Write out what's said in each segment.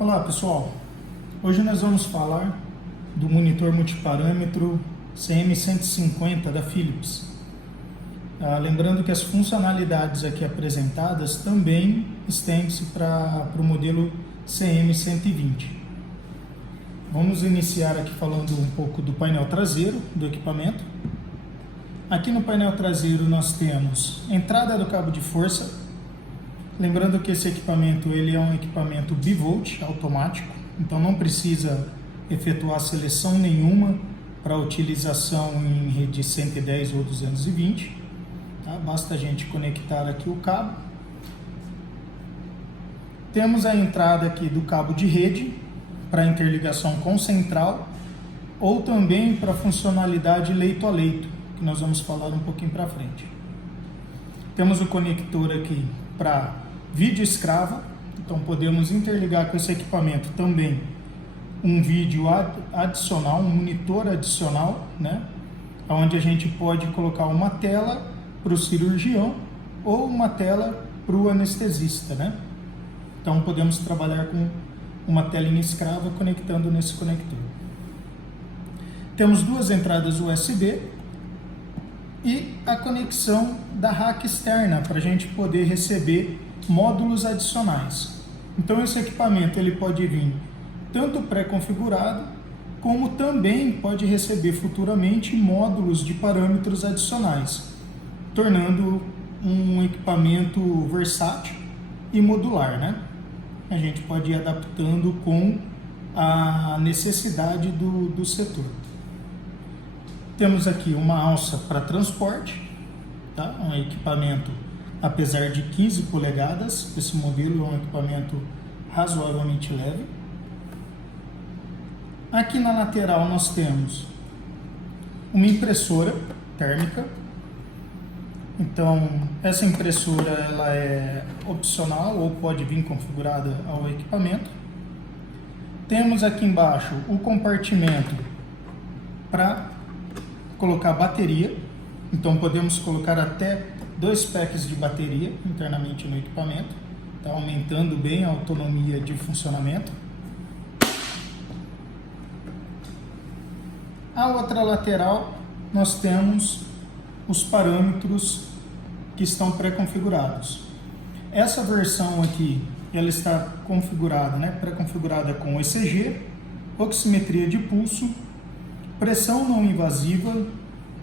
Olá pessoal, hoje nós vamos falar do monitor multiparâmetro CM150 da Philips. Lembrando que as funcionalidades aqui apresentadas também estendem-se para o modelo CM120. Vamos iniciar aqui falando um pouco do painel traseiro do equipamento. Aqui no painel traseiro nós temos entrada do cabo de força. Lembrando que esse equipamento ele é um equipamento bivolt automático, então não precisa efetuar seleção nenhuma para utilização em rede 110 ou 220. Tá? Basta a gente conectar aqui o cabo. Temos a entrada aqui do cabo de rede para interligação com central ou também para funcionalidade leito a leito, que nós vamos falar um pouquinho para frente. Temos o conector aqui para vídeo escravo, então podemos interligar com esse equipamento também um vídeo adicional, um monitor adicional, né? Onde a gente pode colocar uma tela para o cirurgião ou uma tela para o anestesista, né? Então podemos trabalhar com uma telinha escrava conectando nesse conector. Temos duas entradas USB e a conexão da rack externa para a gente poder receber módulos adicionais. Então esse equipamento ele pode vir tanto pré-configurado, como também pode receber futuramente módulos de parâmetros adicionais, tornando um equipamento versátil e modular, né? A gente pode ir adaptando com a necessidade do setor. Temos aqui uma alça para transporte, tá? Um equipamento apesar de 15 polegadas, esse modelo é um equipamento razoavelmente leve. Aqui na lateral nós temos uma impressora térmica. Então, essa impressora ela é opcional ou pode vir configurada ao equipamento. Temos aqui embaixo o compartimento para colocar bateria. Então, podemos colocar até 2 packs de bateria internamente no equipamento, está aumentando bem a autonomia de funcionamento. A outra lateral nós temos os parâmetros que estão pré-configurados. Essa versão aqui ela está configurada, pré-configurada com ECG, oximetria de pulso, pressão não invasiva,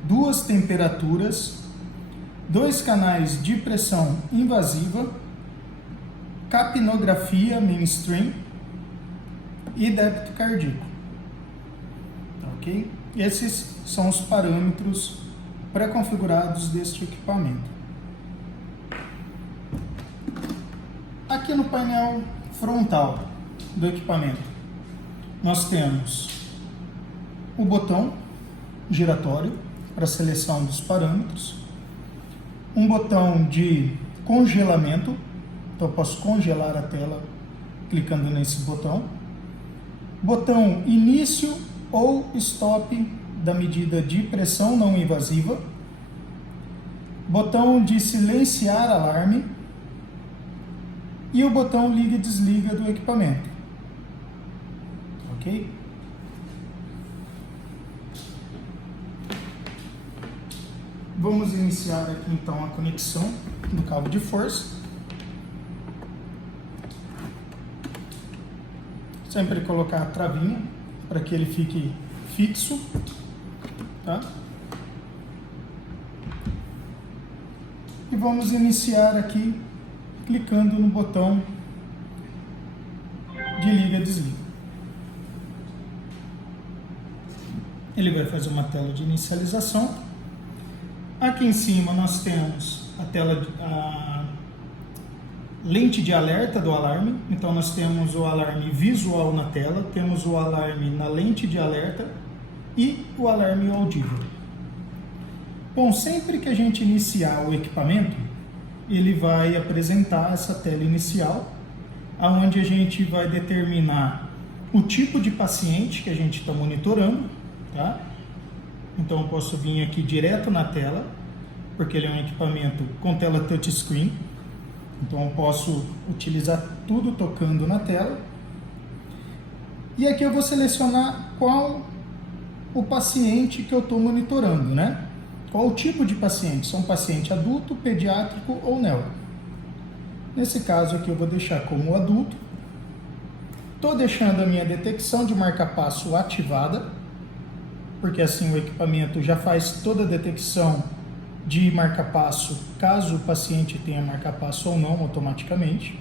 2 temperaturas, 2 canais de pressão invasiva, capnografia mainstream e débito cardíaco. Ok? Esses são os parâmetros pré-configurados deste equipamento. Aqui no painel frontal do equipamento, nós temos o botão giratório para seleção dos parâmetros, um botão de congelamento, então eu posso congelar a tela clicando nesse botão, botão início ou stop da medida de pressão não invasiva, botão de silenciar alarme e o botão liga e desliga do equipamento. Ok? Vamos iniciar aqui então a conexão do cabo de força. Sempre colocar a travinha para que ele fique fixo, tá? E vamos iniciar aqui clicando no botão de liga e desliga. Ele vai fazer uma tela de inicialização. Aqui em cima nós temos a lente de alerta do alarme. Então nós temos o alarme visual na tela, temos o alarme na lente de alerta e o alarme audível. Bom, sempre que a gente iniciar o equipamento, ele vai apresentar essa tela inicial, onde a gente vai determinar o tipo de paciente que a gente está monitorando, tá? Então eu posso vir aqui direto na tela, porque ele é um equipamento com tela touchscreen. Então eu posso utilizar tudo tocando na tela. E aqui eu vou selecionar qual o paciente que eu estou monitorando, né? Qual o tipo de paciente? Se é um paciente adulto, pediátrico ou neo. Nesse caso aqui eu vou deixar como adulto. Estou deixando a minha detecção de marca-passo ativada, porque assim o equipamento já faz toda a detecção de marca-passo, caso o paciente tenha marca-passo ou não, automaticamente.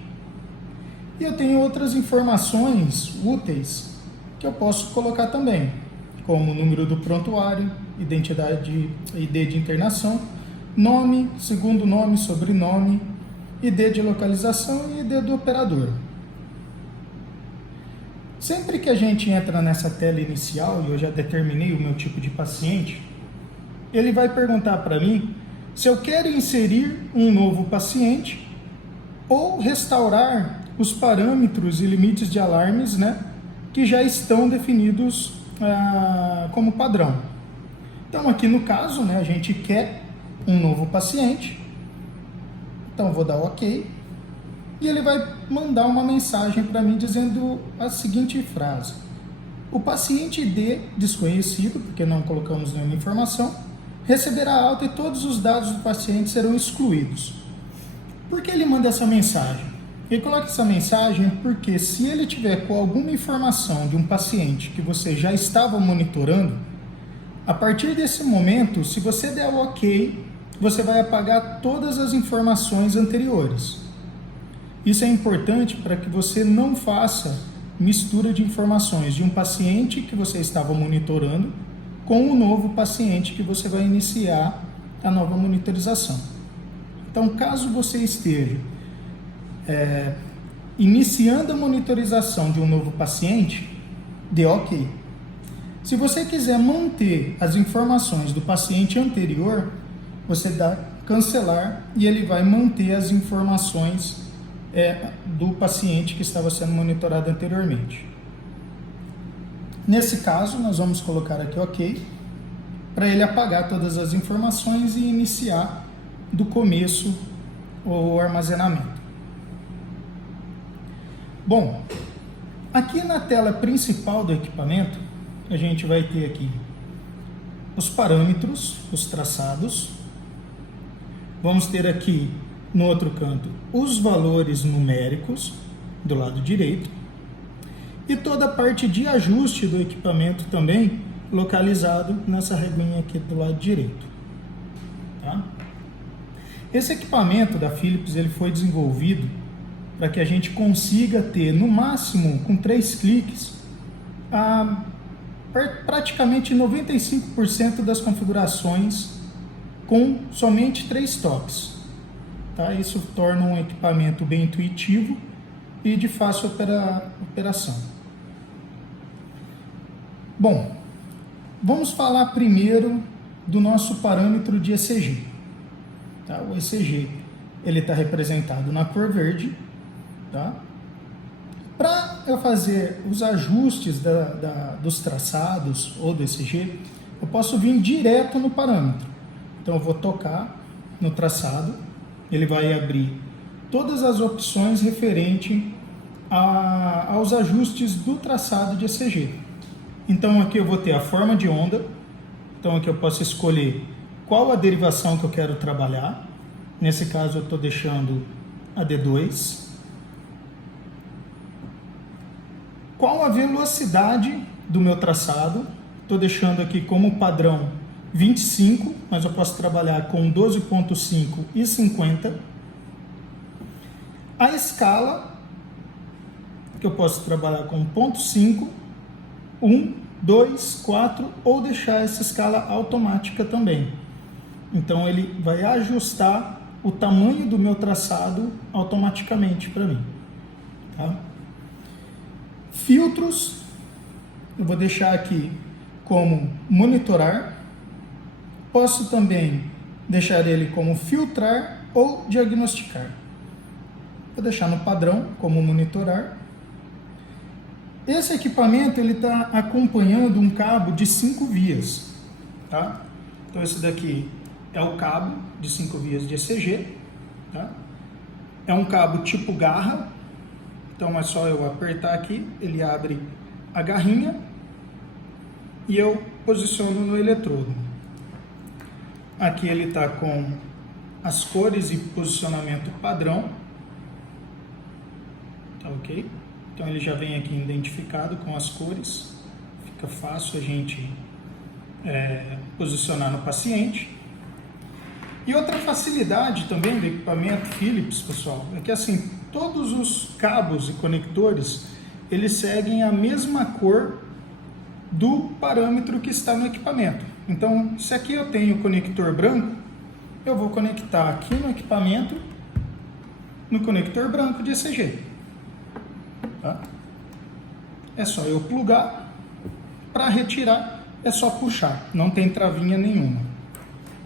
E eu tenho outras informações úteis que eu posso colocar também, como o número do prontuário, identidade, ID de internação, nome, segundo nome, sobrenome, ID de localização e ID do operador. Sempre que a gente entra nessa tela inicial, e eu já determinei o meu tipo de paciente, ele vai perguntar para mim se eu quero inserir um novo paciente ou restaurar os parâmetros e limites de alarmes, né, que já estão definidos como padrão. Então aqui no caso, né, a gente quer um novo paciente, então vou dar OK, e ele vai mandar uma mensagem para mim dizendo a seguinte frase: o paciente D desconhecido, porque não colocamos nenhuma informação, receberá alta e todos os dados do paciente serão excluídos. Por que ele manda essa mensagem? Ele coloca essa mensagem porque se ele tiver com alguma informação de um paciente que você já estava monitorando, a partir desse momento, se você der o OK, você vai apagar todas as informações anteriores. Isso é importante para que você não faça mistura de informações de um paciente que você estava monitorando com o novo paciente que você vai iniciar a nova monitorização. Então, caso você esteja iniciando a monitorização de um novo paciente, dê OK. Se você quiser manter as informações do paciente anterior, você dá cancelar e ele vai manter as informações do paciente que estava sendo monitorado anteriormente. Nesse caso, nós vamos colocar aqui OK, para ele apagar todas as informações e iniciar do começo o armazenamento. Bom, aqui na tela principal do equipamento, a gente vai ter aqui os parâmetros, os traçados. Vamos ter aqui no outro canto os valores numéricos do lado direito e toda a parte de ajuste do equipamento também localizado nessa reguinha aqui do lado direito. Tá? Esse equipamento da Philips ele foi desenvolvido para que a gente consiga ter no máximo com 3 cliques praticamente 95% das configurações com somente 3 toques. Tá? Isso torna um equipamento bem intuitivo e de fácil operação. Bom, vamos falar primeiro do nosso parâmetro de ECG. Tá? O ECG ele está representado na cor verde. Tá? Para eu fazer os ajustes dos traçados ou do ECG, eu posso vir direto no parâmetro. Então eu vou tocar no traçado, ele vai abrir todas as opções referente aos ajustes do traçado de ECG. Então aqui eu vou ter a forma de onda, então aqui eu posso escolher qual a derivação que eu quero trabalhar. Nesse caso eu estou deixando a D2. Qual a velocidade do meu traçado? Estou deixando aqui como padrão 25, mas eu posso trabalhar com 12.5 e 50. A escala, que eu posso trabalhar com 0.5, 1, 2, 4, ou deixar essa escala automática também. Então ele vai ajustar o tamanho do meu traçado automaticamente para mim. Tá? Filtros, eu vou deixar aqui como monitorar. Posso também deixar ele como filtrar ou diagnosticar. Vou deixar no padrão como monitorar. Esse equipamento ele está acompanhando um cabo de 5 vias. Tá? Então esse daqui é o cabo de 5 vias de ECG. Tá? É um cabo tipo garra. Então é só eu apertar aqui, ele abre a garrinha e eu posiciono no eletrodo. Aqui ele está com as cores e posicionamento padrão, tá ok? Então ele já vem aqui identificado com as cores, fica fácil a gente posicionar no paciente. E outra facilidade também do equipamento Philips, pessoal, é que assim, todos os cabos e conectores, eles seguem a mesma cor do parâmetro que está no equipamento. Então, se aqui eu tenho o conector branco, eu vou conectar aqui no equipamento, no conector branco de ECG. Tá? É só eu plugar, para retirar é só puxar, não tem travinha nenhuma.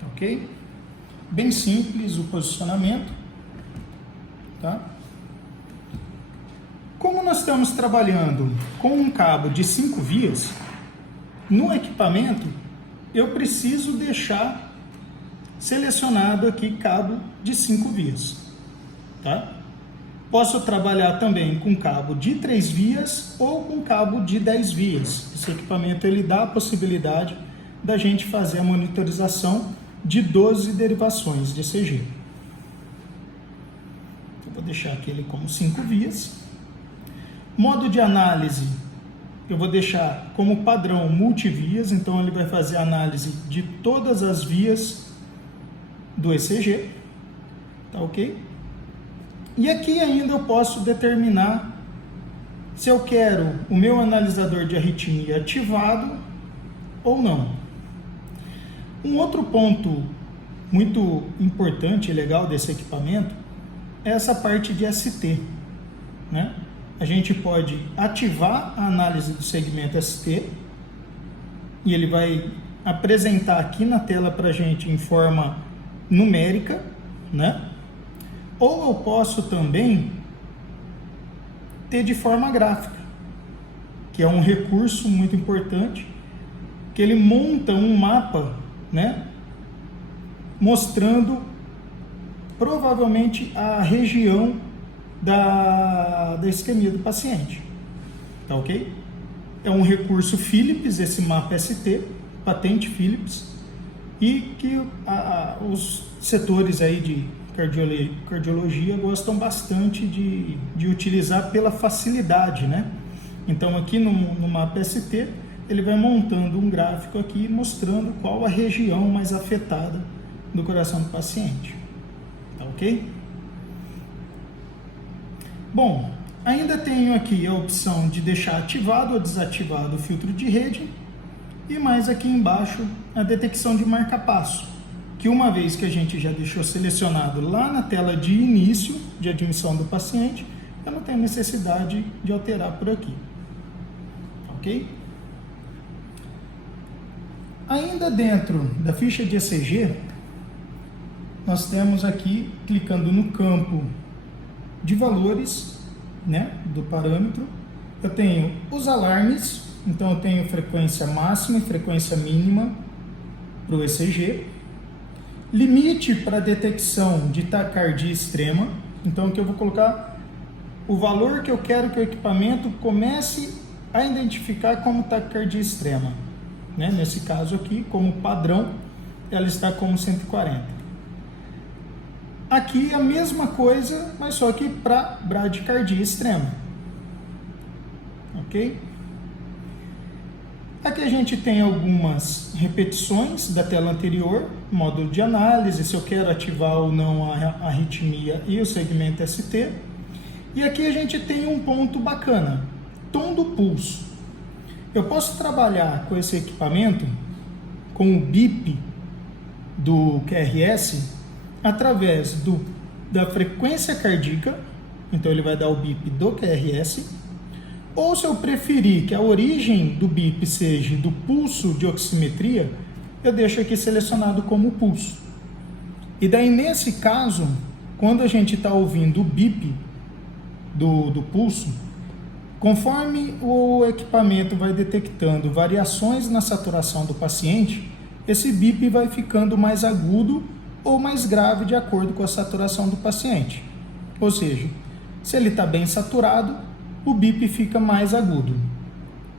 Tá, ok? Bem simples o posicionamento. Tá? Como nós estamos trabalhando com um cabo de 5 vias, no equipamento eu preciso deixar selecionado aqui cabo de 5 vias. Tá? Posso trabalhar também com cabo de 3 vias ou com cabo de 10 vias. Esse equipamento ele dá a possibilidade da gente fazer a monitorização de 12 derivações de ECG. Eu vou deixar aqui ele como 5 vias. Modo de análise, eu vou deixar como padrão multivias, então ele vai fazer a análise de todas as vias do ECG, tá ok? E aqui ainda eu posso determinar se eu quero o meu analisador de arritmia ativado ou não. Um outro ponto muito importante e legal desse equipamento é essa parte de ST, né? A gente pode ativar a análise do segmento ST e ele vai apresentar aqui na tela para a gente em forma numérica, né? Ou eu posso também ter de forma gráfica, que é um recurso muito importante, que ele monta um mapa, né? Mostrando provavelmente a região da isquemia do paciente, tá ok? É um recurso Philips, esse mapa ST, patente Philips, e que os setores aí de cardiologia gostam bastante de utilizar pela facilidade, né? Então aqui no mapa ST, ele vai montando um gráfico aqui mostrando qual a região mais afetada do coração do paciente, tá ok? Bom, ainda tenho aqui a opção de deixar ativado ou desativado o filtro de rede e mais aqui embaixo a detecção de marca-passo, que uma vez que a gente já deixou selecionado lá na tela de início de admissão do paciente, eu não tenho necessidade de alterar por aqui, ok? Ainda dentro da ficha de ECG, nós temos aqui, clicando no campo de valores, né, do parâmetro, eu tenho os alarmes, então eu tenho frequência máxima e frequência mínima para o ECG, limite para detecção de taquicardia extrema, então aqui eu vou colocar o valor que eu quero que o equipamento comece a identificar como taquicardia extrema, né? Nesse caso aqui, como padrão, ela está como 140. Aqui a mesma coisa, mas só que para bradicardia extrema. Ok? Aqui a gente tem algumas repetições da tela anterior, módulo de análise, se eu quero ativar ou não a arritmia e o segmento ST. E aqui a gente tem um ponto bacana, tom do pulso. Eu posso trabalhar com esse equipamento, com o bip do QRS, através da frequência cardíaca, então ele vai dar o bip do QRS, ou se eu preferir que a origem do bip seja do pulso de oximetria, eu deixo aqui selecionado como pulso. E daí nesse caso, quando a gente está ouvindo o bip do pulso, conforme o equipamento vai detectando variações na saturação do paciente, esse bip vai ficando mais agudo ou mais grave de acordo com a saturação do paciente. Ou seja, se ele está bem saturado, o bip fica mais agudo.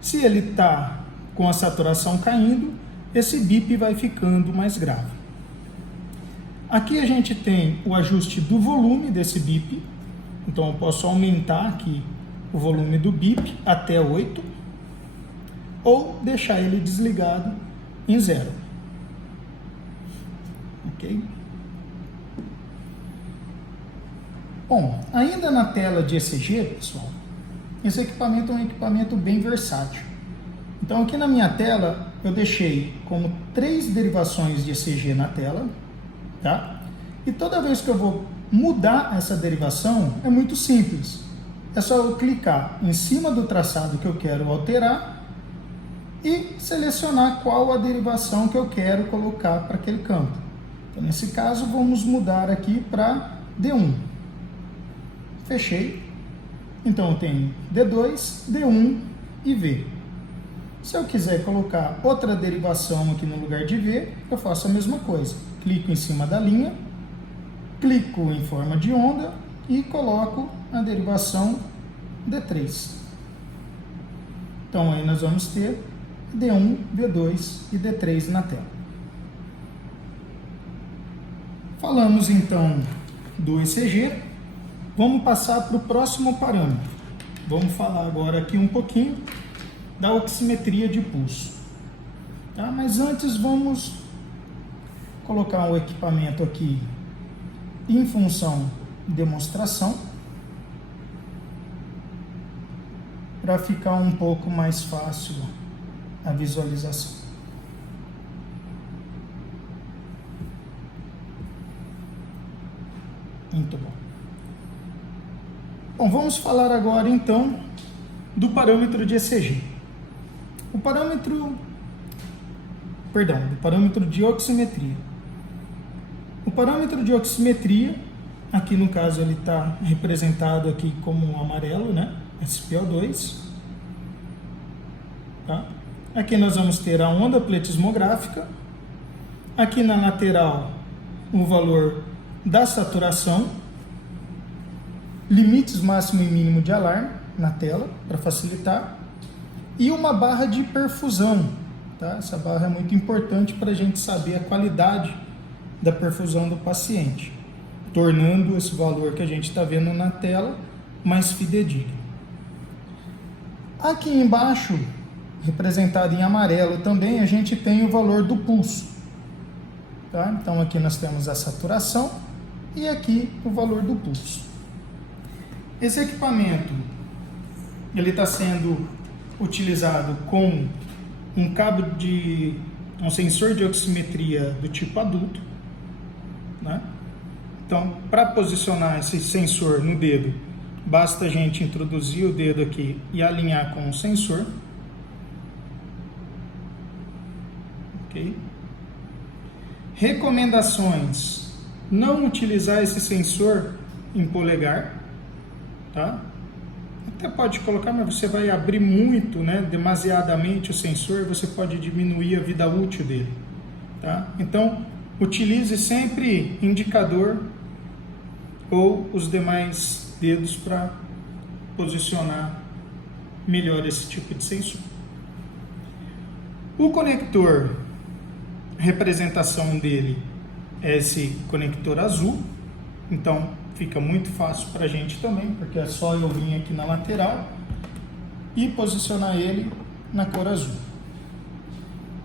Se ele está com a saturação caindo, esse bip vai ficando mais grave. Aqui a gente tem o ajuste do volume desse bip, então eu posso aumentar aqui o volume do bip até 8 ou deixar ele desligado em 0. Ok? Bom, ainda na tela de ECG, pessoal, esse equipamento é um equipamento bem versátil. Então aqui na minha tela eu deixei como 3 derivações de ECG na tela, tá? E toda vez que eu vou mudar essa derivação é muito simples. É só eu clicar em cima do traçado que eu quero alterar e selecionar qual a derivação que eu quero colocar para aquele campo. Então nesse caso vamos mudar aqui para D1. Fechei. Então eu tenho D2, D1 e V. Se eu quiser colocar outra derivação aqui no lugar de V, eu faço a mesma coisa. Clico em cima da linha, clico em forma de onda e coloco a derivação D3. Então aí nós vamos ter D1, D2 e D3 na tela. Falamos então do ECG, vamos passar para o próximo parâmetro. Vamos falar agora aqui um pouquinho da oximetria de pulso. Tá? Mas antes vamos colocar o equipamento aqui em função de demonstração para ficar um pouco mais fácil a visualização. Muito bom. Bom, vamos falar agora então do parâmetro de ECG. O parâmetro de oximetria. O parâmetro de oximetria, aqui no caso ele está representado aqui como um amarelo, né? SpO2. Tá? Aqui nós vamos ter a onda pletismográfica. Aqui na lateral o valor da saturação, limites máximo e mínimo de alarme na tela para facilitar, e uma barra de perfusão. Tá? Essa barra é muito importante para a gente saber a qualidade da perfusão do paciente, tornando esse valor que a gente está vendo na tela mais fidedigno. Aqui embaixo, representado em amarelo também, a gente tem o valor do pulso. Tá? Então aqui nós temos a saturação e aqui o valor do pulso. Esse equipamento ele está sendo utilizado com um sensor de oximetria do tipo adulto, né? Então, para posicionar esse sensor no dedo, basta a gente introduzir o dedo aqui e alinhar com o sensor. Ok? Recomendações: não utilizar esse sensor em polegar, tá? Até pode colocar, mas você vai abrir muito, né, demasiadamente o sensor, você pode diminuir a vida útil dele, tá? Então, utilize sempre indicador ou os demais dedos para posicionar melhor esse tipo de sensor. O conector, a representação dele é esse conector azul, então fica muito fácil para a gente também, porque é só eu vir aqui na lateral e posicionar ele na cor azul.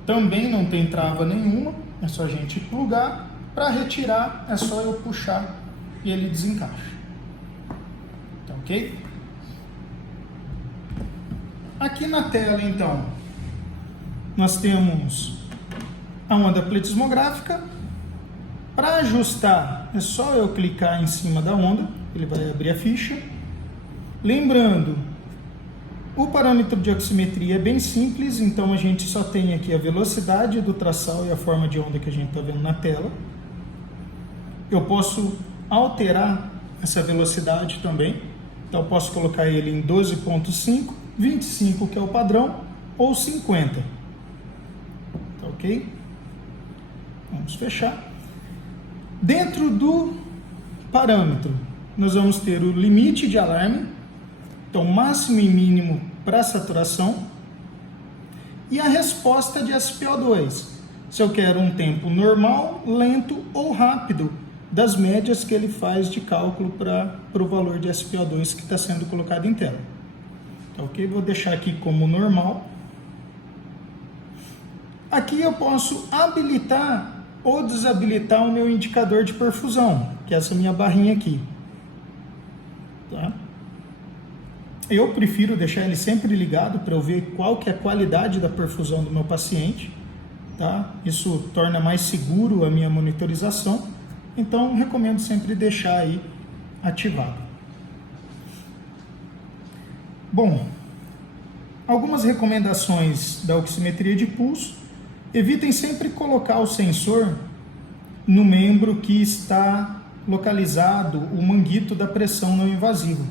Também não tem trava nenhuma, é só a gente plugar. Para retirar é só eu puxar e ele desencaixa. Tá ok? Aqui na tela então nós temos a onda pletismográfica. Para ajustar, é só eu clicar em cima da onda, ele vai abrir a ficha. Lembrando, o parâmetro de oximetria é bem simples, então a gente só tem aqui a velocidade do traçal e a forma de onda que a gente está vendo na tela. Eu posso alterar essa velocidade também, então eu posso colocar ele em 12.5, 25 que é o padrão, ou 50. Tá ok? Vamos fechar. Dentro do parâmetro, nós vamos ter o limite de alarme, então máximo e mínimo para saturação, e a resposta de SpO2. Se eu quero um tempo normal, lento ou rápido das médias que ele faz de cálculo para o valor de SpO2 que está sendo colocado em tela. Tá, ok? Vou deixar aqui como normal. Aqui eu posso habilitar ou desabilitar o meu indicador de perfusão, que é essa minha barrinha aqui. Tá? Eu prefiro deixar ele sempre ligado para eu ver qual que é a qualidade da perfusão do meu paciente. Tá? Isso torna mais seguro a minha monitorização. Então, recomendo sempre deixar aí ativado. Bom, algumas recomendações da oximetria de pulso. Evitem sempre colocar o sensor no membro que está localizado o manguito da pressão não invasiva.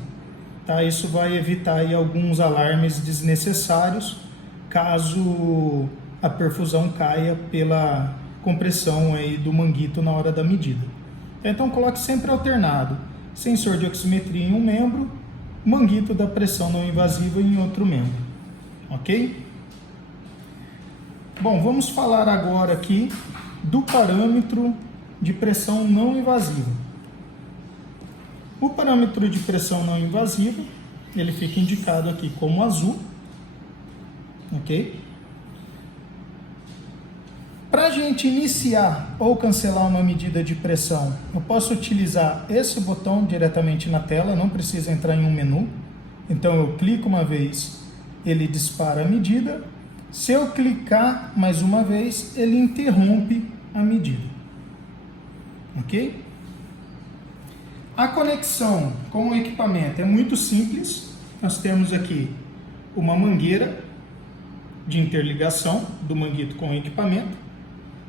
Tá? Isso vai evitar aí alguns alarmes desnecessários caso a perfusão caia pela compressão aí do manguito na hora da medida. Então coloque sempre alternado, sensor de oximetria em um membro, manguito da pressão não invasiva em outro membro, ok? Bom, vamos falar agora aqui do parâmetro de pressão não invasiva. O parâmetro de pressão não invasiva, ele fica indicado aqui como azul, ok? Para a gente iniciar ou cancelar uma medida de pressão, eu posso utilizar esse botão diretamente na tela, não precisa entrar em um menu. Então eu clico uma vez, ele dispara a medida. Se eu clicar mais uma vez, ele interrompe a medida. Ok? A conexão com o equipamento é muito simples. Nós temos aqui uma mangueira de interligação do manguito com o equipamento,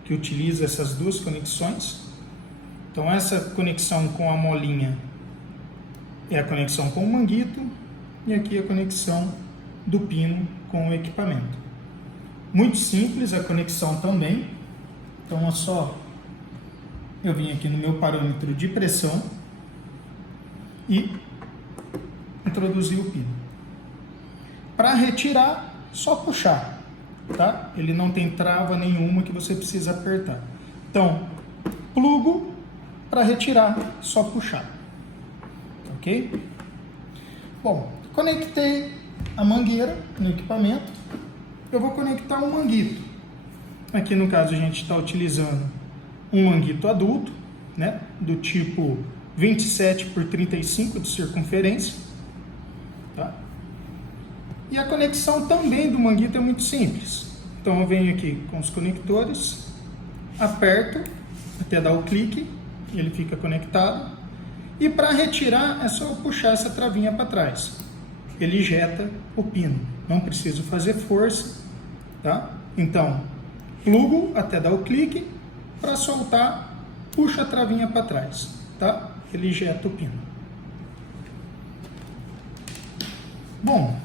que utiliza essas duas conexões. Então essa conexão com a molinha é a conexão com o manguito e aqui a conexão do pino com o equipamento. Muito simples a conexão também. Então é só eu vim aqui no meu parâmetro de pressão e introduzir o pino. Para retirar, só puxar. Tá? Ele não tem trava nenhuma que você precisa apertar. Então, plugo para retirar, só puxar. Ok? Bom, conectei a mangueira no equipamento. Eu vou conectar um manguito. Aqui no caso a gente está utilizando um manguito adulto, né? Do tipo 27 por 35 de circunferência. Tá? E a conexão também do manguito é muito simples. Então eu venho aqui com os conectores, aperto até dar o clique, ele fica conectado. E para retirar é só eu puxar essa travinha para trás. Ele ejeta o pino. Não preciso fazer força, tá? Então, plugo até dar o clique, para soltar, puxa a travinha para trás, tá? Ele ejeta o pino. Bom,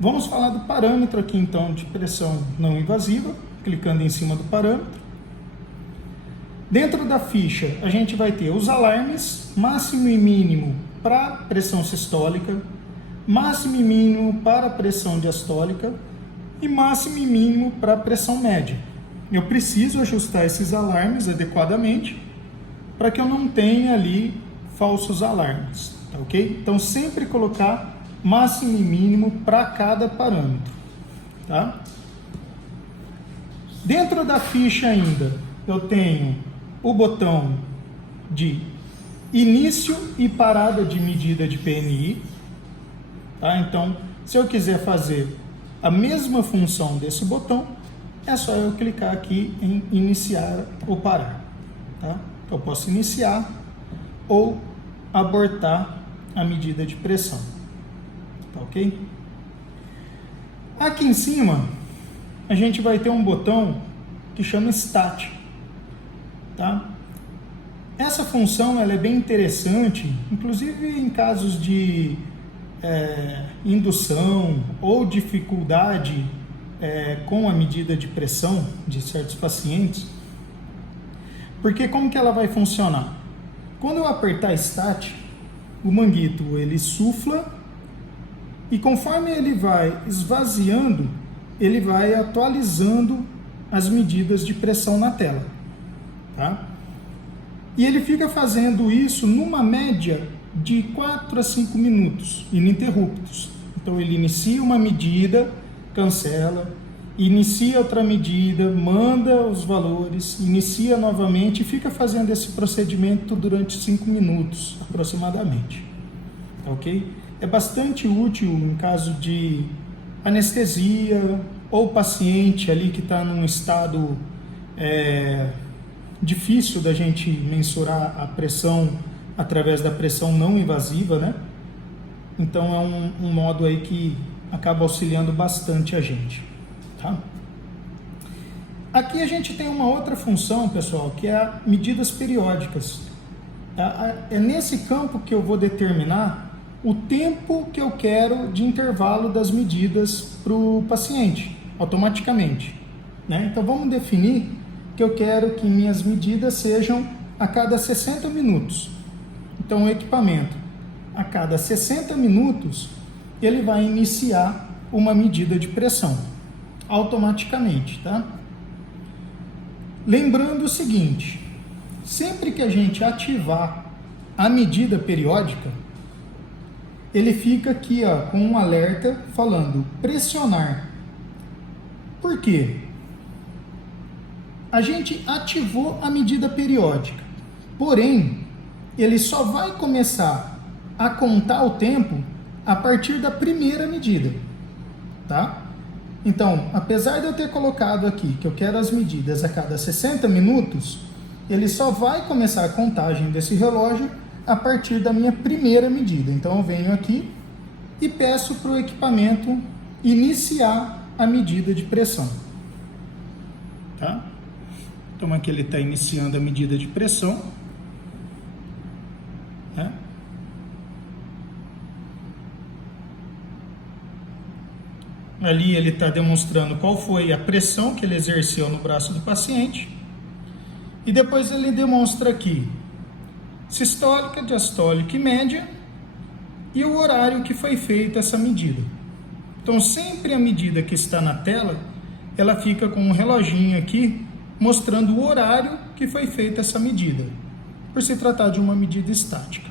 vamos falar do parâmetro aqui então de pressão não invasiva, clicando em cima do parâmetro. Dentro da ficha a gente vai ter os alarmes, máximo e mínimo para pressão sistólica, máximo e mínimo para pressão diastólica e máximo e mínimo para pressão média. Eu preciso ajustar esses alarmes adequadamente para que eu não tenha ali falsos alarmes, tá ok? Então sempre colocar máximo e mínimo para cada parâmetro, tá? Dentro da ficha ainda eu tenho o botão de início e parada de medida de PNI, tá? Então, se eu quiser fazer a mesma função desse botão, é só eu clicar aqui em iniciar ou parar, tá? Eu posso iniciar ou abortar a medida de pressão. Tá ok? Aqui em cima a gente vai ter um botão que chama Stat, tá? Essa função ela é bem interessante, inclusive em casos de indução ou dificuldade com a medida de pressão de certos pacientes, porque como que ela vai funcionar? Quando eu apertar Stat, o manguito ele sufla e conforme ele vai esvaziando, ele vai atualizando as medidas de pressão na tela, tá? E ele fica fazendo isso numa média de 4 a 5 minutos, ininterruptos. Então ele inicia uma medida, cancela, inicia outra medida, manda os valores, inicia novamente e fica fazendo esse procedimento durante 5 minutos aproximadamente, ok? É bastante útil em caso de anestesia ou paciente ali que está num estado difícil da gente mensurar a pressão através da pressão não invasiva, né? Então é um modo aí que acaba auxiliando bastante a gente, tá? Aqui a gente tem uma outra função, pessoal, que é medidas periódicas, tá? É nesse campo que eu vou determinar o tempo que eu quero de intervalo das medidas para o paciente, automaticamente, né? Então vamos definir que eu quero que minhas medidas sejam a cada 60 minutos. Então o equipamento, a cada 60 minutos, ele vai iniciar uma medida de pressão, automaticamente, tá? Lembrando o seguinte, sempre que a gente ativar a medida periódica, ele fica aqui, ó, com um alerta falando pressionar. Por quê? A gente ativou a medida periódica, porém, ele só vai começar a contar o tempo a partir da primeira medida, tá? Então, apesar de eu ter colocado aqui que eu quero as medidas a cada 60 minutos, ele só vai começar a contagem desse relógio a partir da minha primeira medida. Então, eu venho aqui e peço para o equipamento iniciar a medida de pressão, tá? Então aqui ele está iniciando a medida de pressão, né? Ali ele está demonstrando qual foi a pressão que ele exerceu no braço do paciente. E depois ele demonstra aqui sistólica, diastólica e média e o horário que foi feita essa medida. Então sempre a medida que está na tela, ela fica com um reloginho aqui mostrando o horário que foi feita essa medida, por se tratar de uma medida estática,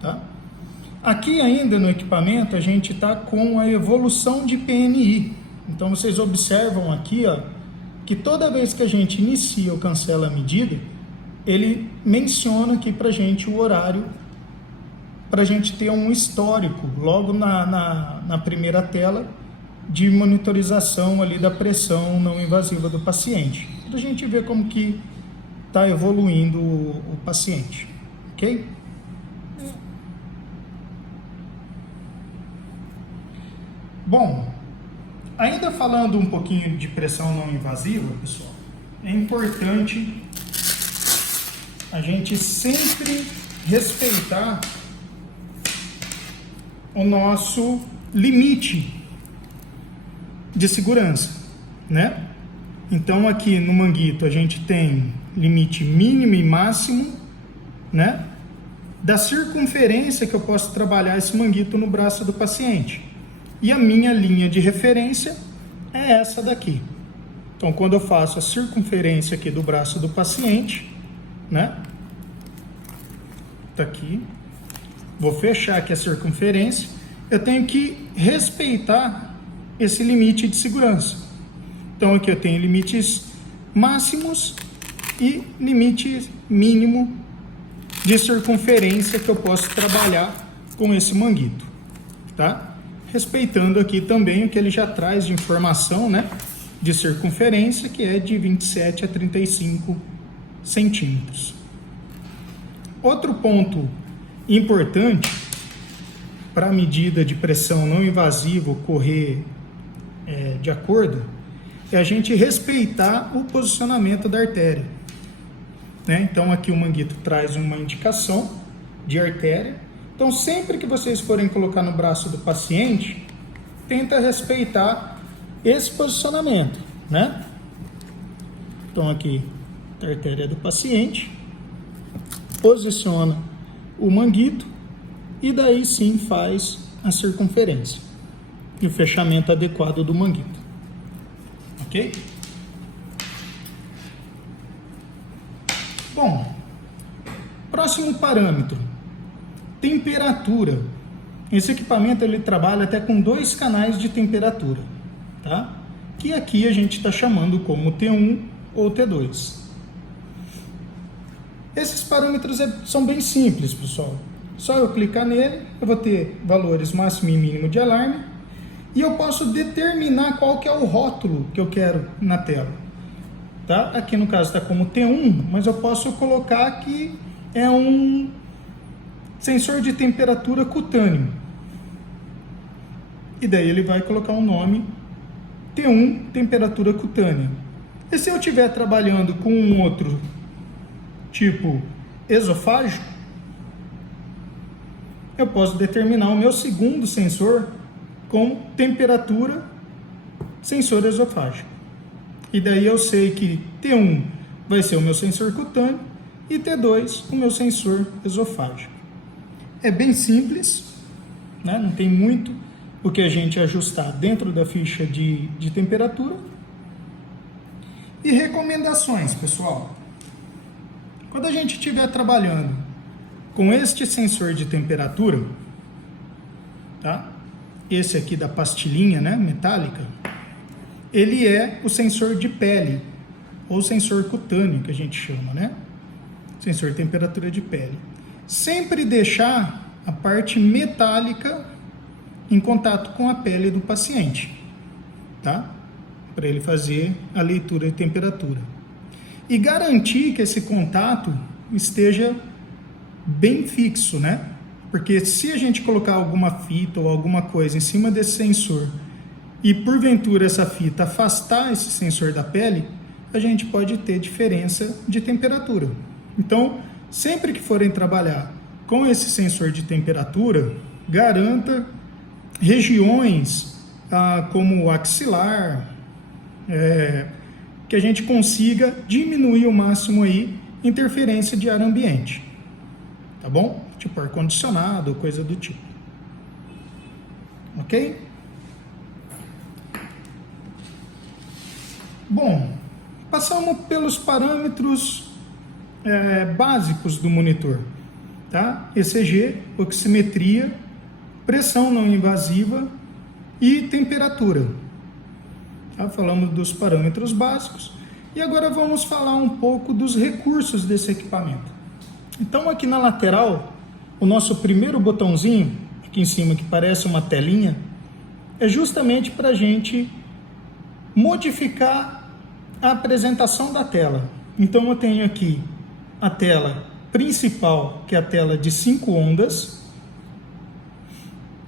tá? Aqui ainda no equipamento a gente está com a evolução de PNI. Então vocês observam aqui, ó, que toda vez que a gente inicia ou cancela a medida, ele menciona aqui para a gente o horário, para a gente ter um histórico logo na primeira tela de monitorização ali da pressão não invasiva do paciente, para a gente ver como que está evoluindo o paciente, ok? Bom, ainda falando um pouquinho de pressão não invasiva, pessoal, é importante a gente sempre respeitar o nosso limite de segurança, né? Então aqui no manguito a gente tem limite mínimo e máximo, né? Da circunferência que eu posso trabalhar esse manguito no braço do paciente. E a minha linha de referência é essa daqui. Então quando eu faço a circunferência aqui do braço do paciente, né? Tá aqui. Vou fechar aqui a circunferência. Eu tenho que respeitar esse limite de segurança. Então aqui eu tenho limites máximos e limite mínimo de circunferência que eu posso trabalhar com esse manguito, tá? Respeitando aqui também o que ele já traz de informação, né, de circunferência, que é de 27 a 35 centímetros. Outro ponto importante para a medida de pressão não invasiva ocorrer de acordo, é a gente respeitar o posicionamento da artéria, né? Então aqui o manguito traz uma indicação de artéria. Então sempre que vocês forem colocar no braço do paciente, tenta respeitar esse posicionamento, né? Então aqui a artéria do paciente, posiciona o manguito e daí sim faz a circunferência e o fechamento adequado do manguito, ok? Bom, próximo parâmetro, temperatura. Esse equipamento ele trabalha até com 2 canais de temperatura, tá? Que aqui a gente está chamando como T1 ou T2. Esses parâmetros são bem simples, pessoal. Só eu clicar nele, eu vou ter valores máximo e mínimo de alarme e eu posso determinar qual que é o rótulo que eu quero na tela. Tá? Aqui no caso está como T1, mas eu posso colocar que é um sensor de temperatura cutâneo. E daí ele vai colocar um nome T1, temperatura cutânea. E se eu estiver trabalhando com um outro tipo esofágico, eu posso determinar o meu segundo sensor com temperatura sensor esofágico. E daí eu sei que T1 vai ser o meu sensor cutâneo e T2 o meu sensor esofágico. É bem simples, né? Não tem muito o que a gente ajustar dentro da ficha de temperatura. E recomendações, pessoal. Quando a gente estiver trabalhando com este sensor de temperatura, tá? Esse aqui da pastilhinha, né, metálica, ele é o sensor de pele, ou sensor cutâneo, que a gente chama, né? Sensor de temperatura de pele. Sempre deixar a parte metálica em contato com a pele do paciente, tá? Para ele fazer a leitura de temperatura. E garantir que esse contato esteja bem fixo, né? Porque se a gente colocar alguma fita ou alguma coisa em cima desse sensor e porventura essa fita afastar esse sensor da pele, a gente pode ter diferença de temperatura. Então, sempre que forem trabalhar com esse sensor de temperatura, garanta regiões como o axilar, que a gente consiga diminuir ao máximo aí interferência de ar ambiente, tá bom? Tipo ar-condicionado, coisa do tipo, ok? Bom, passamos pelos parâmetros básicos do monitor, tá? ECG, oximetria, pressão não invasiva e temperatura. Tá? Falamos dos parâmetros básicos e agora vamos falar um pouco dos recursos desse equipamento. Então aqui na lateral, o nosso primeiro botãozinho, aqui em cima que parece uma telinha, é justamente para a gente modificar a apresentação da tela. Então eu tenho aqui a tela principal, que é a tela de 5 ondas.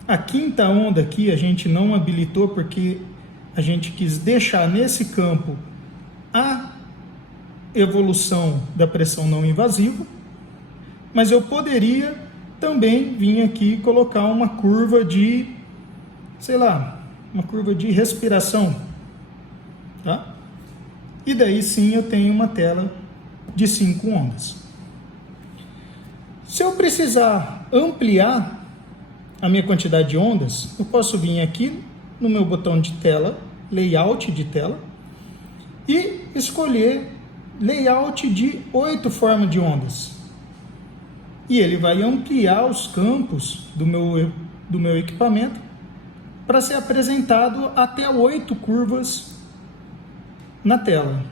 A quinta onda aqui a gente não habilitou porque a gente quis deixar nesse campo a evolução da pressão não invasiva, mas eu poderia também vir aqui e colocar uma curva de, sei lá, uma curva de respiração, tá? E daí sim eu tenho uma tela de 5 ondas. Se eu precisar ampliar a minha quantidade de ondas, eu posso vir aqui no meu botão de tela, layout de tela, e escolher layout de 8 formas de ondas. E ele vai ampliar os campos do meu equipamento para ser apresentado até 8 curvas na tela,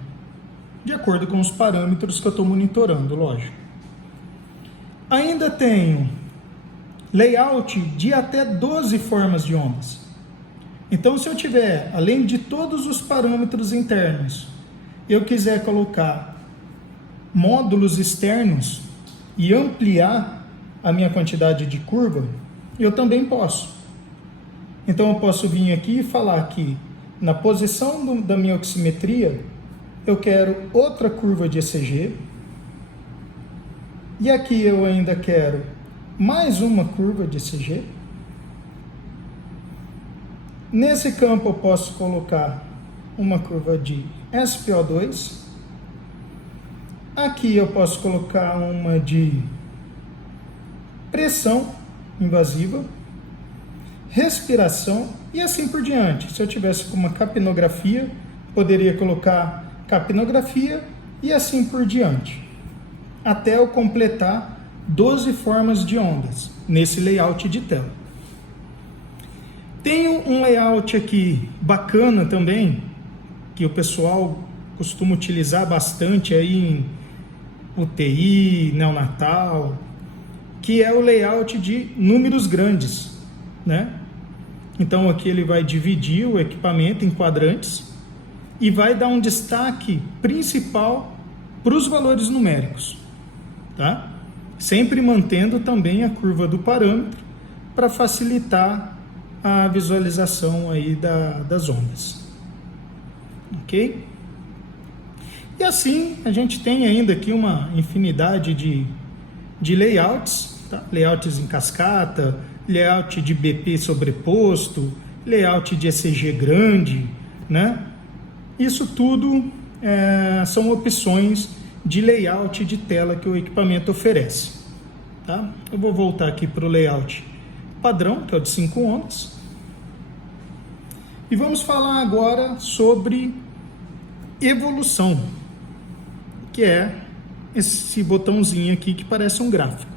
de acordo com os parâmetros que eu estou monitorando, lógico. Ainda tenho layout de até 12 formas de ondas. Então, se eu tiver, além de todos os parâmetros internos, eu quiser colocar módulos externos e ampliar a minha quantidade de curva, eu também posso. Então, eu posso vir aqui e falar que na posição da minha oximetria, eu quero outra curva de ECG. E aqui eu ainda quero mais uma curva de ECG. Nesse campo eu posso colocar uma curva de SPO2. Aqui eu posso colocar uma de pressão invasiva, respiração e assim por diante. Se eu tivesse com uma capnografia, poderia colocar capnografia e assim por diante, até eu completar 12 formas de ondas nesse layout de tela. Tenho um layout aqui bacana também, que o pessoal costuma utilizar bastante aí em UTI, neonatal, que é o layout de números grandes, né? Então aqui ele vai dividir o equipamento em quadrantes e vai dar um destaque principal para os valores numéricos, tá? Sempre mantendo também a curva do parâmetro para facilitar a visualização aí das ondas, ok? E assim a gente tem ainda aqui uma infinidade de layouts, tá? Layouts em cascata, layout de BP sobreposto, layout de ECG grande, né? Isso tudo são opções de layout de tela que o equipamento oferece, tá? Eu vou voltar aqui para o layout padrão, que é o de 5 ondas, e vamos falar agora sobre evolução, que é esse botãozinho aqui que parece um gráfico.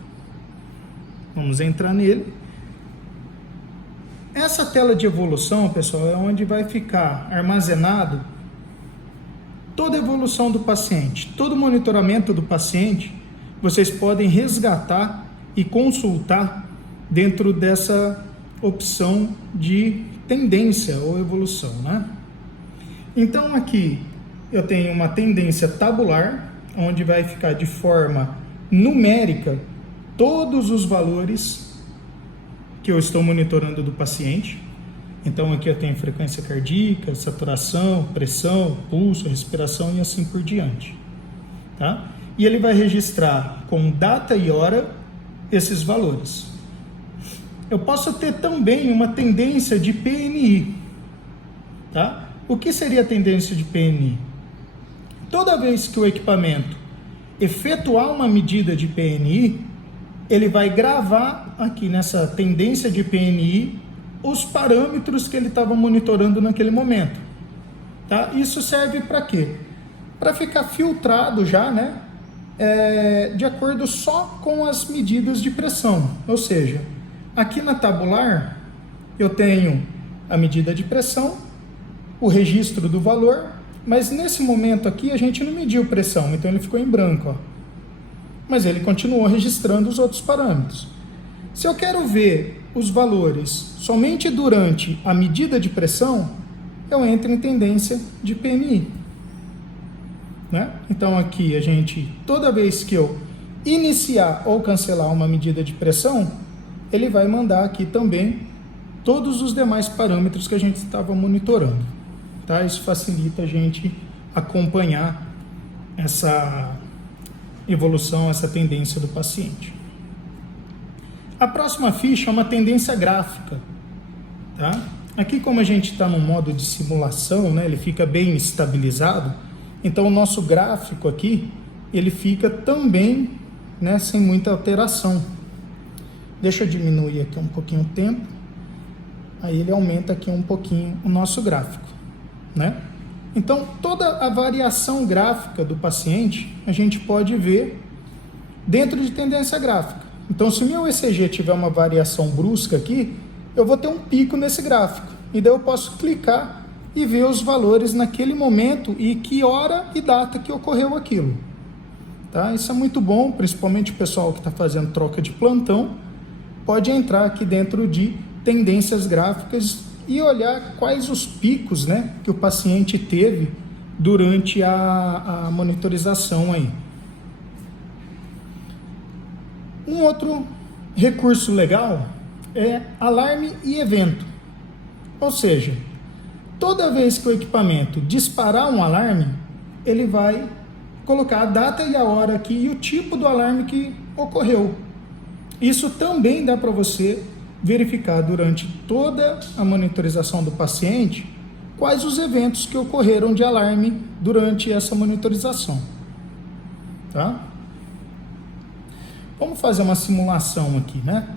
Vamos entrar nele. Essa tela de evolução, pessoal, é onde vai ficar armazenado toda a evolução do paciente, todo o monitoramento do paciente. Vocês podem resgatar e consultar dentro dessa opção de tendência ou evolução, né? Então aqui eu tenho uma tendência tabular, onde vai ficar de forma numérica todos os valores que eu estou monitorando do paciente. Então aqui eu tenho frequência cardíaca, saturação, pressão, pulso, respiração e assim por diante, tá? E ele vai registrar com data e hora esses valores. Eu posso ter também uma tendência de PNI, tá? O que seria a tendência de PNI? Toda vez que o equipamento efetuar uma medida de PNI, ele vai gravar aqui nessa tendência de PNI os parâmetros que ele estava monitorando naquele momento, tá? Isso serve para quê? Para ficar filtrado já, né? De acordo só com as medidas de pressão. Ou seja, aqui na tabular eu tenho a medida de pressão, o registro do valor, mas nesse momento aqui a gente não mediu pressão, então ele ficou em branco, ó. Mas ele continuou registrando os outros parâmetros. Se eu quero ver os valores somente durante a medida de pressão, eu entro em tendência de PNI, né? Então aqui a gente, toda vez que eu iniciar ou cancelar uma medida de pressão, ele vai mandar aqui também todos os demais parâmetros que a gente estava monitorando, tá? Isso facilita a gente acompanhar essa evolução, essa tendência do paciente. A próxima ficha é uma tendência gráfica, tá? Aqui, como a gente está no modo de simulação, né, ele fica bem estabilizado, então o nosso gráfico aqui, ele fica também, né, sem muita alteração. Deixa eu diminuir aqui um pouquinho o tempo, aí ele aumenta aqui um pouquinho o nosso gráfico, né? Então, toda a variação gráfica do paciente, a gente pode ver dentro de tendência gráfica. Então, se o meu ECG tiver uma variação brusca aqui, eu vou ter um pico nesse gráfico. E daí eu posso clicar e ver os valores naquele momento e que hora e data que ocorreu aquilo, tá? Isso é muito bom, principalmente o pessoal que está fazendo troca de plantão, pode entrar aqui dentro de tendências gráficas e olhar quais os picos, né, que o paciente teve durante a monitorização aí. Um outro recurso legal é alarme e evento. Ou seja, toda vez que o equipamento disparar um alarme, ele vai colocar a data e a hora aqui e o tipo do alarme que ocorreu. Isso também dá para você verificar durante toda a monitorização do paciente quais os eventos que ocorreram de alarme durante essa monitorização, tá? Vamos fazer uma simulação aqui, né?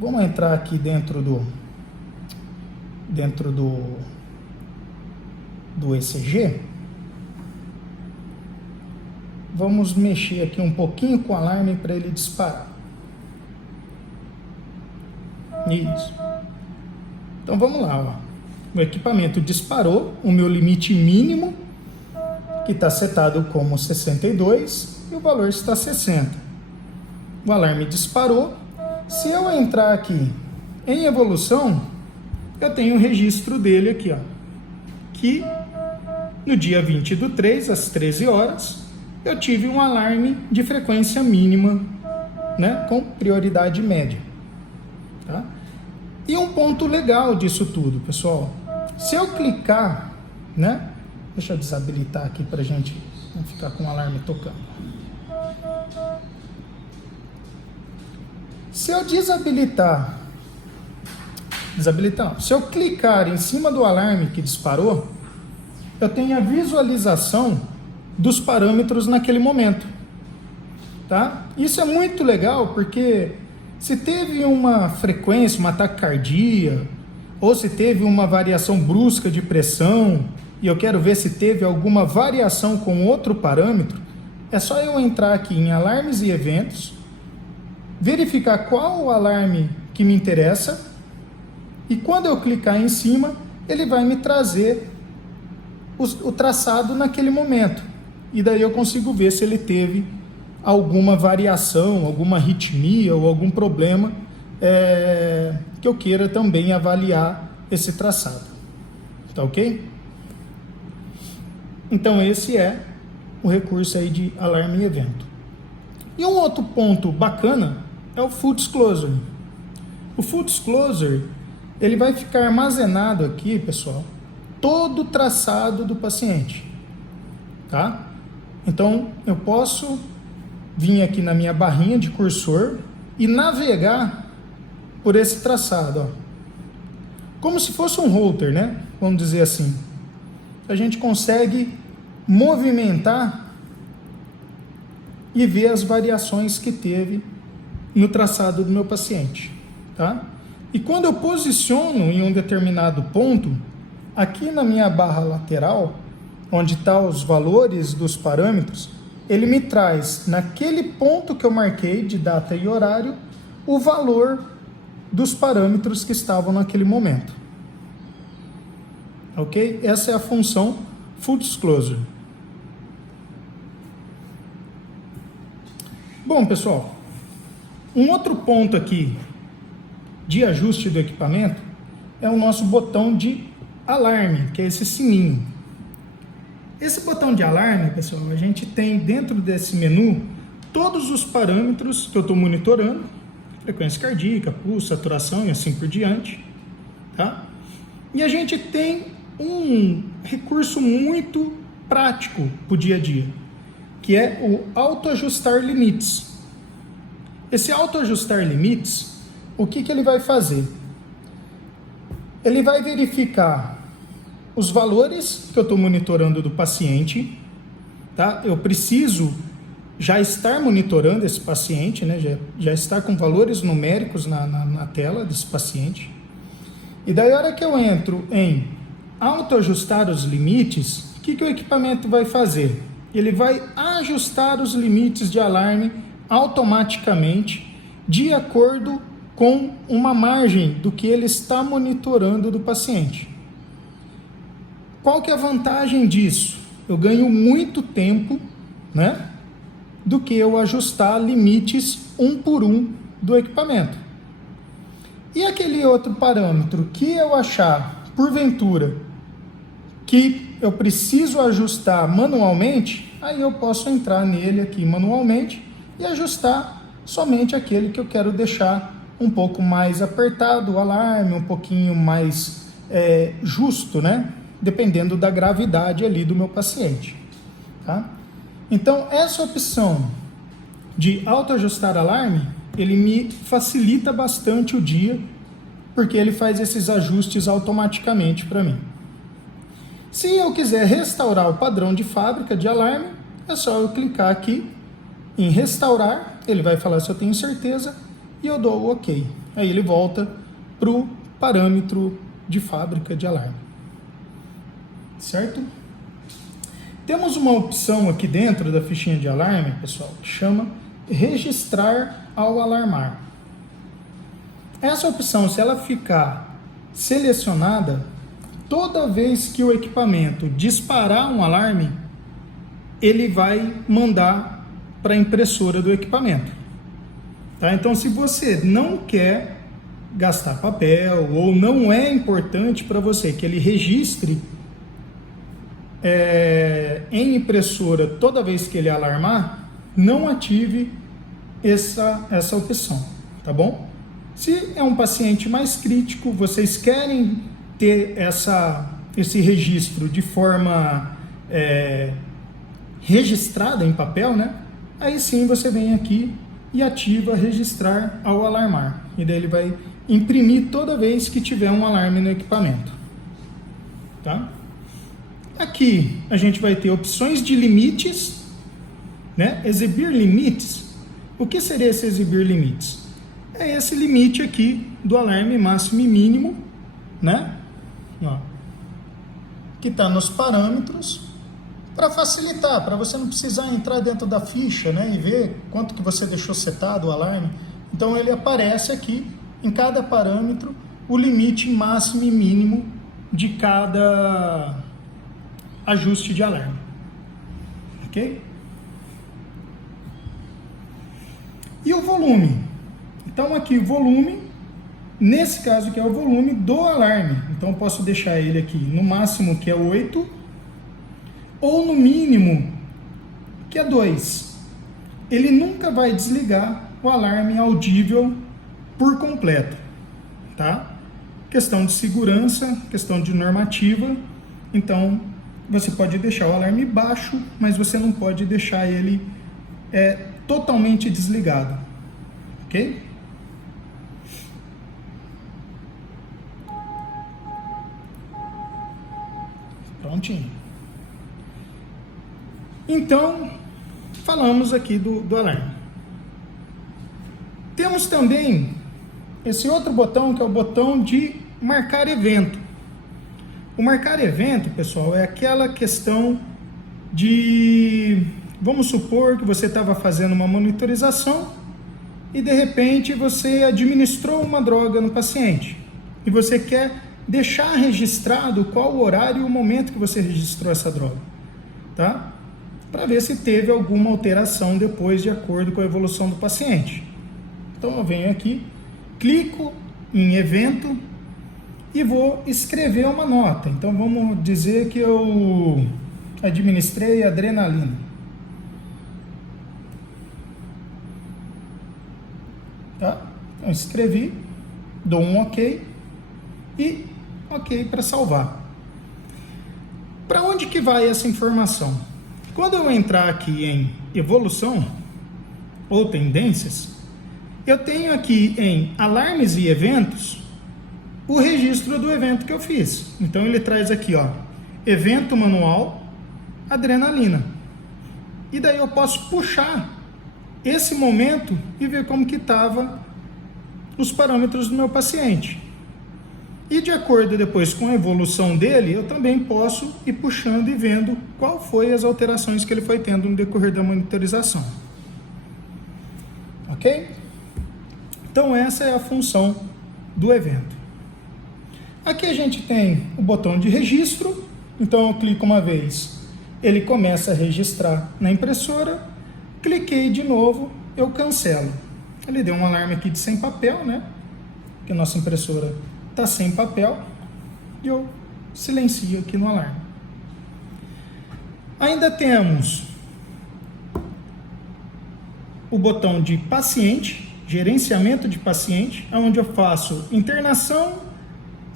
Vamos entrar aqui dentro do do ECG, vamos mexer aqui um pouquinho com o alarme para ele disparar. Isso. Então vamos lá, ó. O equipamento disparou, o meu limite mínimo, que está setado como 62, e o valor está 60. O alarme disparou. Se eu entrar aqui em evolução, eu tenho o registro dele aqui, ó, que no dia 20/3, às 13 horas, eu tive um alarme de frequência mínima, né, com prioridade média. Tá? E um ponto legal disso tudo, pessoal, se eu clicar, né, deixa eu desabilitar aqui para a gente não ficar com o alarme tocando. Se eu se eu clicar em cima do alarme que disparou, eu tenho a visualização dos parâmetros naquele momento, tá? Isso é muito legal porque se teve uma frequência, uma taquicardia, ou se teve uma variação brusca de pressão, e eu quero ver se teve alguma variação com outro parâmetro, é só eu entrar aqui em alarmes e eventos, verificar qual o alarme que me interessa, e quando eu clicar em cima, ele vai me trazer o traçado naquele momento. E daí eu consigo ver se ele teve alguma variação, alguma arritmia ou algum problema que eu queira também avaliar esse traçado. Tá ok? Então esse é o recurso aí de alarme e evento. E um outro ponto bacana é o Full Disclosure. O Full Disclosure, ele vai ficar armazenado aqui, pessoal, todo o traçado do paciente, tá? Então, eu posso vir aqui na minha barrinha de cursor e navegar por esse traçado, ó. Como se fosse um router, né? Vamos dizer assim. A gente consegue movimentar e ver as variações que teve no traçado do meu paciente, tá? E quando eu posiciono em um determinado ponto, aqui na minha barra lateral, onde estão os valores dos parâmetros, ele me traz, naquele ponto que eu marquei de data e horário, o valor dos parâmetros que estavam naquele momento. Ok? Essa é a função Full Disclosure. Bom, pessoal, um outro ponto aqui de ajuste do equipamento é o nosso botão de alarme, que é esse sininho. Esse botão de alarme, pessoal, a gente tem dentro desse menu todos os parâmetros que eu estou monitorando, frequência cardíaca, pulso, saturação e assim por diante, tá? E a gente tem um recurso muito prático para o dia a dia, que é o autoajustar limites. Esse autoajustar limites, o que ele vai fazer? Ele vai verificar os valores que eu estou monitorando do paciente, tá? Eu preciso já estar monitorando esse paciente, né? Já estar com valores numéricos na tela desse paciente. E daí, a hora que eu entro em autoajustar os limites, o que o equipamento vai fazer? Ele vai ajustar os limites de alarme automaticamente, de acordo com uma margem do que ele está monitorando do paciente. Qual que é a vantagem disso? Eu ganho muito tempo, né, do que eu ajustar limites um por um do equipamento. E aquele outro parâmetro que eu achar, porventura, que eu preciso ajustar manualmente, aí eu posso entrar nele aqui manualmente e ajustar somente aquele que eu quero deixar um pouco mais apertado, o alarme, um pouquinho mais justo, né? Dependendo da gravidade ali do meu paciente, tá? Então, essa opção de autoajustar alarme, ele me facilita bastante o dia, porque ele faz esses ajustes automaticamente para mim. Se eu quiser restaurar o padrão de fábrica de alarme, é só eu clicar aqui em restaurar, ele vai falar se eu tenho certeza, e eu dou o OK. Aí ele volta para o parâmetro de fábrica de alarme. certo? Temos uma opção aqui dentro da fichinha de alarme, pessoal, que chama registrar ao alarmar. Essa opção, se ela ficar selecionada, toda vez que o equipamento disparar um alarme, ele vai mandar para a impressora do equipamento. Tá? Então, se você não quer gastar papel ou não é importante para você que ele registre em impressora toda vez que ele alarmar, não ative essa opção, tá bom? Se é um paciente mais crítico, vocês querem ter esse registro de forma registrada em papel, né? Aí sim você vem aqui e ativa registrar ao alarmar. E daí ele vai imprimir toda vez que tiver um alarme no equipamento. Tá? Aqui a gente vai ter opções de limites, né? Exibir limites. O que seria esse exibir limites? É esse limite aqui do alarme máximo e mínimo, né? Ó, que está nos parâmetros, para facilitar, para você não precisar entrar dentro da ficha, né, e ver quanto que você deixou setado o alarme. Então ele aparece aqui em cada parâmetro o limite máximo e mínimo de cada ajuste de alarme, ok? E o volume? Então aqui o volume, nesse caso aqui é o volume do alarme. Então eu posso deixar ele aqui no máximo, que é 8, ou no mínimo, que é 2. Ele nunca vai desligar o alarme audível por completo, tá? Questão de segurança, questão de normativa. Então você pode deixar o alarme baixo, mas você não pode deixar ele totalmente desligado, ok? Prontinho. Então, falamos aqui do alarme. Temos também esse outro botão, que é o botão de marcar evento. O marcar evento, pessoal, é aquela questão de... Vamos supor que você estava fazendo uma monitorização e, de repente, você administrou uma droga no paciente. E você quer deixar registrado qual o horário e o momento que você registrou essa droga, tá? Para ver se teve alguma alteração depois de acordo com a evolução do paciente. Então eu venho aqui, clico em evento e vou escrever uma nota. Então vamos dizer que eu administrei adrenalina. Tá? Então escrevi, dou um OK e OK para salvar. Para onde que vai essa informação? Quando eu entrar aqui em evolução ou tendências, eu tenho aqui em alarmes e eventos o registro do evento que eu fiz. Então ele traz aqui, ó, evento manual, adrenalina. E daí eu posso puxar esse momento e ver como que estava os parâmetros do meu paciente. E de acordo depois com a evolução dele, eu também posso ir puxando e vendo qual foi as alterações que ele foi tendo no decorrer da monitorização. Ok? Então essa é a função do evento. Aqui a gente tem o botão de registro. Então eu clico uma vez, ele começa a registrar na impressora. Cliquei de novo, eu cancelo. Ele deu um alarme aqui de sem papel, né? Que a nossa impressora está sem papel, e eu silencio aqui no alarme. Ainda temos o botão de paciente, gerenciamento de paciente, onde eu faço internação,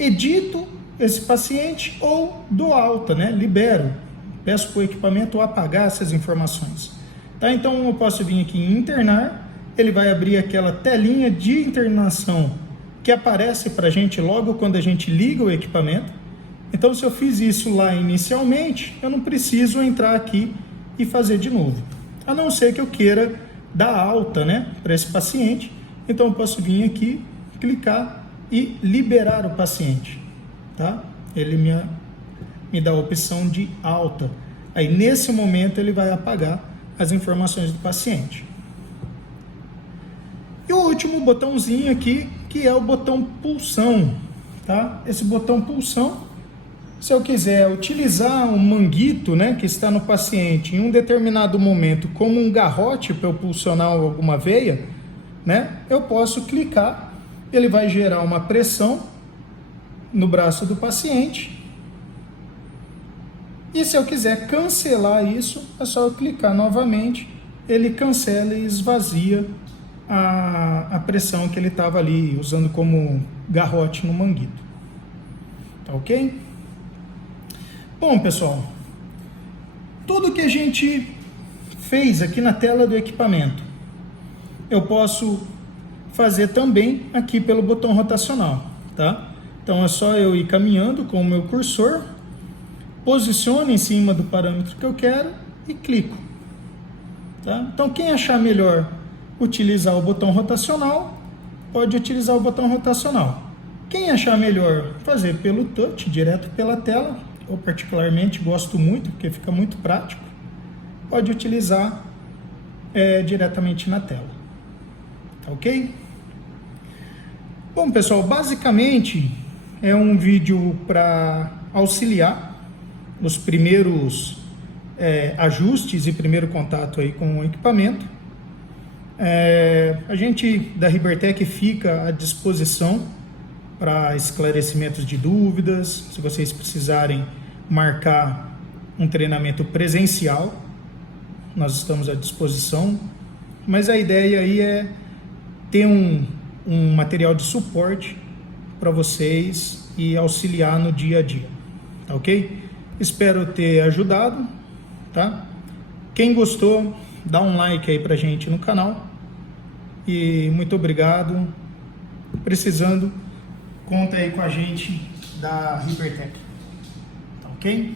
edito esse paciente ou dou alta, né? Libero, peço para o equipamento apagar essas informações. Tá? Então eu posso vir aqui em internar, ele vai abrir aquela telinha de internação que aparece para a gente logo quando a gente liga o equipamento. Então, se eu fiz isso lá inicialmente, eu não preciso entrar aqui e fazer de novo. A não ser que eu queira dar alta, né, para esse paciente. Então, eu posso vir aqui, clicar e liberar o paciente. Tá? Ele me me dá a opção de alta. Aí nesse momento ele vai apagar as informações do paciente. E o último botãozinho aqui, que é o botão pulsão, tá? Esse botão pulsão, se eu quiser utilizar um manguito, né, que está no paciente em um determinado momento como um garrote para eu pulsionar alguma veia, né, eu posso clicar, ele vai gerar uma pressão no braço do paciente. E se eu quiser cancelar isso, é só eu clicar novamente, ele cancela e esvazia a pressão que ele estava ali usando como garrote no manguito. Tá ok? Bom, pessoal, tudo que a gente fez aqui na tela do equipamento, eu posso fazer também aqui pelo botão rotacional, tá? Então é só eu ir caminhando com o meu cursor, posiciono em cima do parâmetro que eu quero e clico, tá? Então quem achar melhor utilizar o botão rotacional, pode utilizar o botão rotacional. Quem achar melhor fazer pelo touch, direto pela tela, eu particularmente gosto muito, porque fica muito prático, pode utilizar diretamente na tela. Tá ok? Bom, pessoal, basicamente é um vídeo para auxiliar os primeiros ajustes e primeiro contato aí com o equipamento. A gente da Ribertech fica à disposição para esclarecimentos de dúvidas, se vocês precisarem marcar um treinamento presencial, nós estamos à disposição, mas a ideia aí é ter um material de suporte para vocês e auxiliar no dia a dia, tá ok? Espero ter ajudado, tá? Quem gostou, dá um like aí pra gente no canal e muito obrigado. Precisando, conta aí com a gente da Ribertech, tá ok?